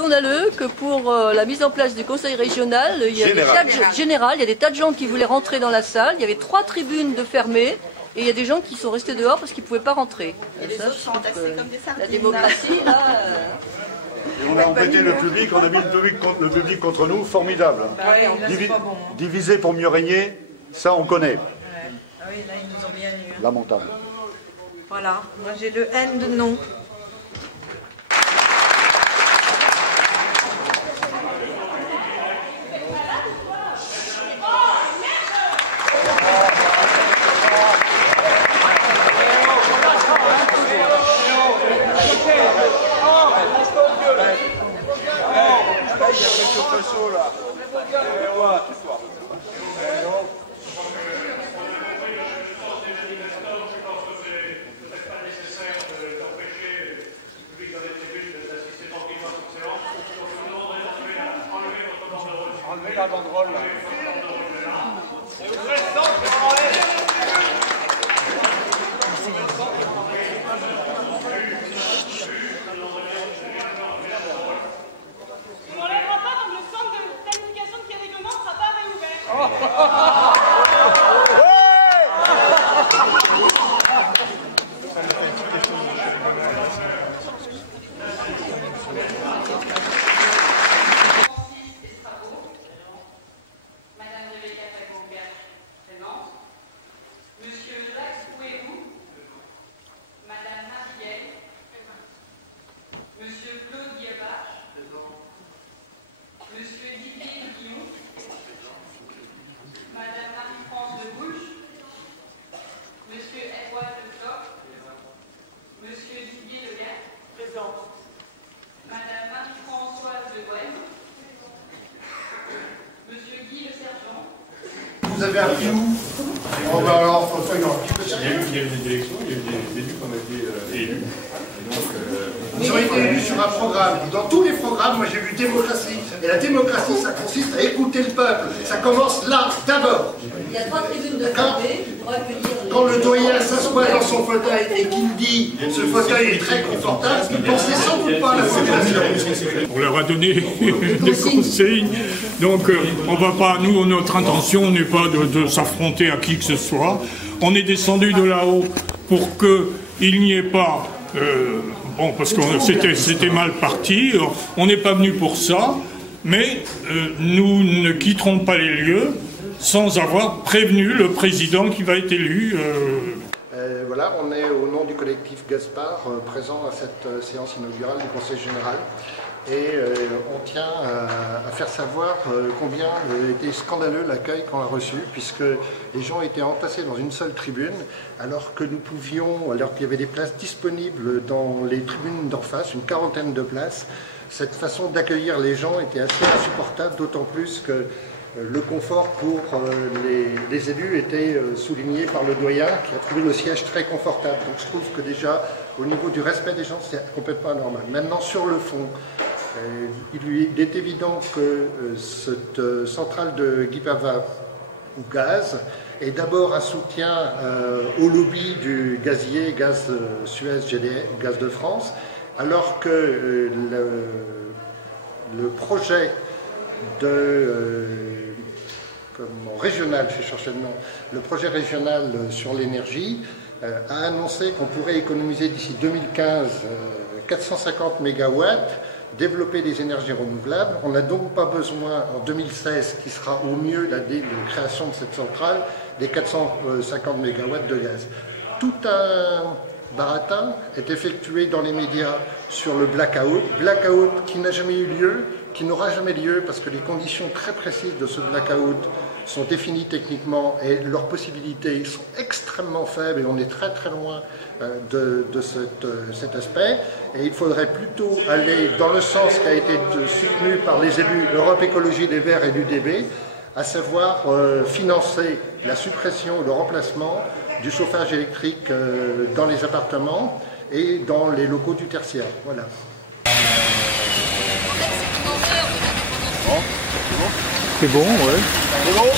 scandaleux que pour la mise en place du conseil régional, il y a des tas de gens qui voulaient rentrer dans la salle. Il y avait 3 tribunes de fermées et il y a des gens qui sont restés dehors parce qu'ils ne pouvaient pas rentrer. Et les autres sont taxés comme des sardines. La démocratie, là... Et on a embêté le public, on a mis le public contre nous, formidable. Bah oui, pas bon. Diviser pour mieux régner, ça on connaît. Ouais. Ah oui, là ils nous ont bien eu. Hein. Lamentable. Voilà, moi j'ai le N de non. Enlevez la banderole là. On n'enlèvera pas tant que le centre de planification de Québec-Gomont ne sera pas réouvert. Monsieur Jacques Ouérou, Madame Marie-Guèye, Monsieur Claude Guillabache, Monsieur Didier Guillon, Madame Marie-France de Bouche, Monsieur Edouard de Floch, Monsieur Didier Le Guerre, présent, Madame Marie-Françoise de Goëme, Monsieur Guy Le Sergent. Vous avez appris où? Oh bah alors, François, il y a eu des élections, il y a eu des élus qui ont été élus. Et donc, Ils ont été élus sur un programme. Et dans tous les programmes, moi j'ai vu démocratie. Et la démocratie, ça consiste à écouter le peuple. Ça commence là, d'abord. Il y a 3 tribunes de fermées pour accueillir... Quand le doyen s'assoit dans son fauteuil et qu'il dit « ce fauteuil est très confortable », il pensait sans doute pas à la population. On leur a donné des consignes, donc on va pas, nous, notre intention n'est pas de s'affronter à qui que ce soit. On est descendu de là-haut pour qu'il n'y ait pas... bon, parce que c'était mal parti, on n'est pas venu pour ça, mais nous ne quitterons pas les lieux sans avoir prévenu le président qui va être élu. Voilà, on est au nom du collectif Gaspard présent à cette séance inaugurale du Conseil général et on tient à faire savoir combien était scandaleux l'accueil qu'on a reçu puisque les gens étaient entassés dans une seule tribune alors que nous pouvions, alors qu'il y avait des places disponibles dans les tribunes d'en face, une 40aine de places. Cette façon d'accueillir les gens était assez insupportable, d'autant plus que le confort pour les élus était souligné par le doyen qui a trouvé le siège très confortable. Donc je trouve que déjà, au niveau du respect des gens, c'est complètement anormal. Maintenant, sur le fond, il est évident que cette centrale de Guipava ou gaz est d'abord un soutien au lobby du gazier, Gaz Suez, GDF, Gaz de France, alors que le projet régional, je cherchais le nom, le projet régional sur l'énergie a annoncé qu'on pourrait économiser d'ici 2015 450 MW, développer des énergies renouvelables. On n'a donc pas besoin en 2016, qui sera au mieux l'année de création de cette centrale, des 450 MW de gaz. Tout un baratin est effectué dans les médias sur le blackout qui n'a jamais eu lieu, qui n'aura jamais lieu parce que les conditions très précises de ce blackout sont définies techniquement et leurs possibilités sont extrêmement faibles et on est très très loin de cet aspect. Et il faudrait plutôt aller dans le sens qui a été soutenu par les élus Europe Écologie Les Verts et l'UDB, à savoir financer la suppression ou le remplacement du chauffage électrique dans les appartements et dans les locaux du tertiaire. Voilà. C'est bon, ouais. C'est bon ?